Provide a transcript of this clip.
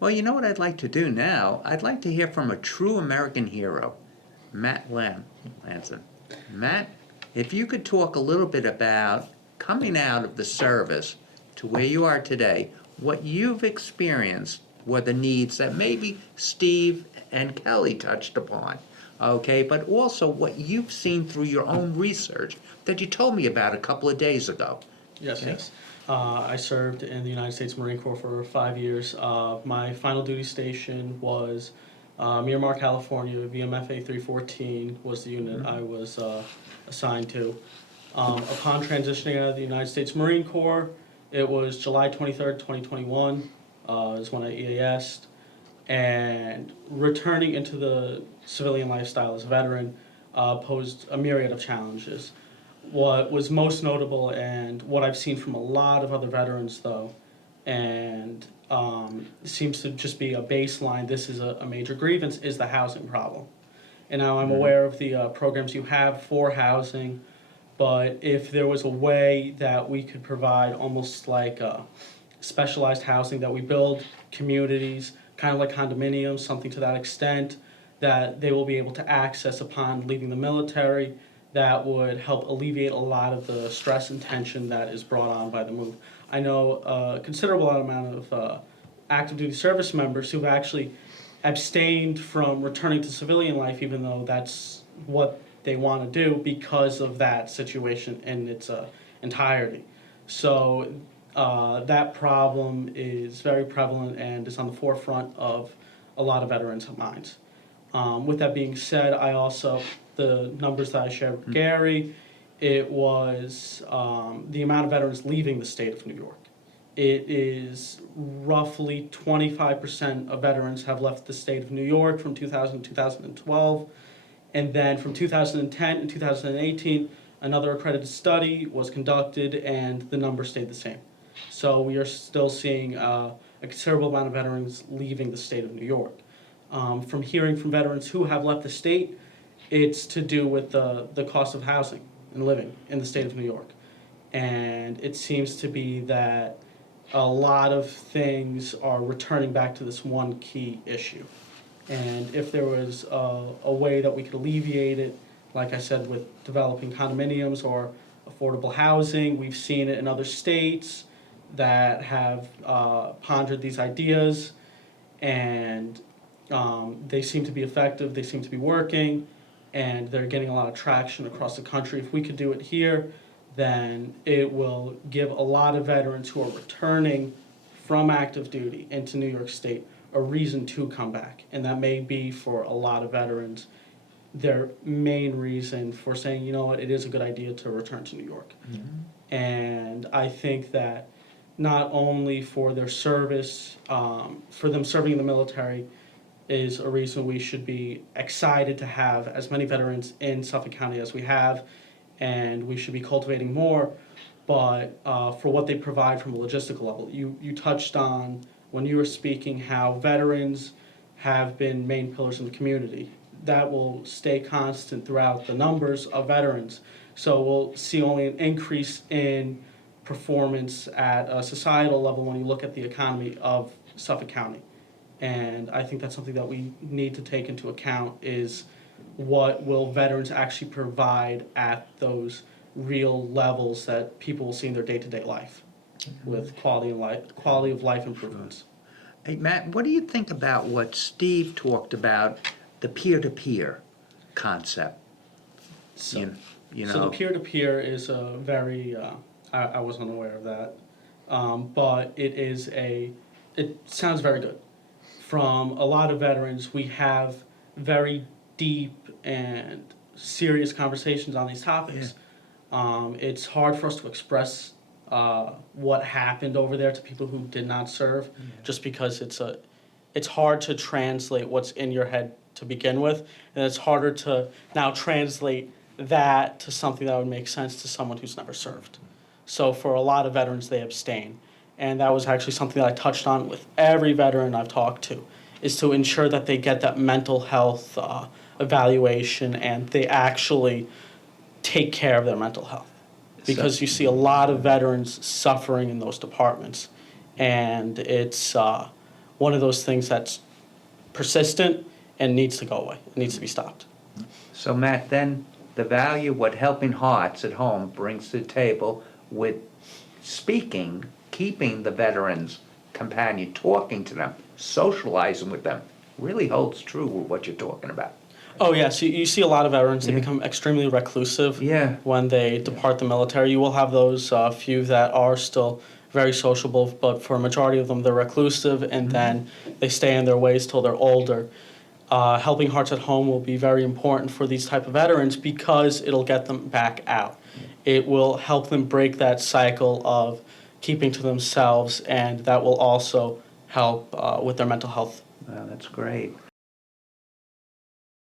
Well, you know what I'd like to do now? I'd like to hear from a true American hero, Matt Lanson. Matt, if you could talk a little bit about coming out of the service to where you are today, what you've experienced were the needs that maybe Steve and Kelly touched upon, okay, but also what you've seen through your own research that you told me about a couple of days ago. Yes, Okay. yes. I served in the United States Marine Corps for 5 years. My final duty station was Miramar, California. VMFA 314 was the unit I was assigned to. Upon transitioning out of the United States Marine Corps, it was July 23rd, 2021 is when I EAS'd. And returning into the civilian lifestyle as a veteran posed a myriad of challenges. What was most notable, and what I've seen from a lot of other veterans though, and seems to just be a baseline, this is a major grievance, is the housing problem. And now I'm aware of the programs you have for housing, but if there was a way that we could provide almost like specialized housing, that we build communities, kind of like condominiums, something to that extent, that they will be able to access upon leaving the military, that would help alleviate a lot of the stress and tension that is brought on by the move. I know a considerable amount of active duty service members who've actually abstained from returning to civilian life, even though that's what they want to do, because of that situation in its entirety. So that problem is very prevalent and is on the forefront of a lot of veterans' minds. With that being said, the numbers that I shared with Gary, it was the amount of veterans leaving the state of New York. It is roughly 25% of veterans have left the state of New York from 2000 to 2012. And then from 2010 and 2018, another accredited study was conducted and the number stayed the same. So we are still seeing a considerable amount of veterans leaving the state of New York. From hearing from veterans who have left the state, it's to do with the cost of housing and living in the state of New York. And it seems to be that a lot of things are returning back to this one key issue. And if there was a way that we could alleviate it, like I said, with developing condominiums or affordable housing, we've seen it in other states that have pondered these ideas, and they seem to be effective, they seem to be working, and they're getting a lot of traction across the country. If we could do it here, then it will give a lot of veterans who are returning from active duty into New York State a reason to come back. And that may be, for a lot of veterans, their main reason for saying, you know what, it is a good idea to return to New York. Mm-hmm. And I think that not only for their service, for them serving in the military, is a reason we should be excited to have as many veterans in Suffolk County as we have, and we should be cultivating more, but for what they provide from a logistical level. You touched on, when you were speaking, how veterans have been main pillars in the community. That will stay constant throughout the numbers of veterans. So we'll see only an increase in performance at a societal level when you look at the economy of Suffolk County. And I think that's something that we need to take into account, is what will veterans actually provide at those real levels that people will see in their day-to-day life, with quality of life improvements. Hey, Matt, what do you think about what Steve talked about, the peer-to-peer concept? So the peer-to-peer is a very, I wasn't aware of that, but it sounds very good. From a lot of veterans, we have very deep and serious conversations on these topics. Yeah. It's hard for us to express what happened over there to people who did not serve, just because it's hard to translate what's in your head to begin with, and it's harder to now translate that to something that would make sense to someone who's never served. So for a lot of veterans, they abstain. And that was actually something that I touched on with every veteran I've talked to, is to ensure that they get that mental health evaluation and they actually take care of their mental health. Because you see a lot of veterans suffering in those departments. And it's one of those things that's persistent and needs to go away. It needs to be stopped. So Matt, then the value what Helping Hearts at home brings to the table with speaking, keeping the veterans companion, talking to them, socializing with them, really holds true with what you're talking about. Oh, yes. You see a lot of veterans, they Yeah. become extremely reclusive Yeah. when they depart the military. You will have those few that are still very sociable, but for a majority of them, they're reclusive and then they stay in their ways till they're older. Helping Hearts at Home will be very important for these type of veterans because it'll get them back out. It will help them break that cycle of keeping to themselves, and that will also help with their mental health. Well, that's great.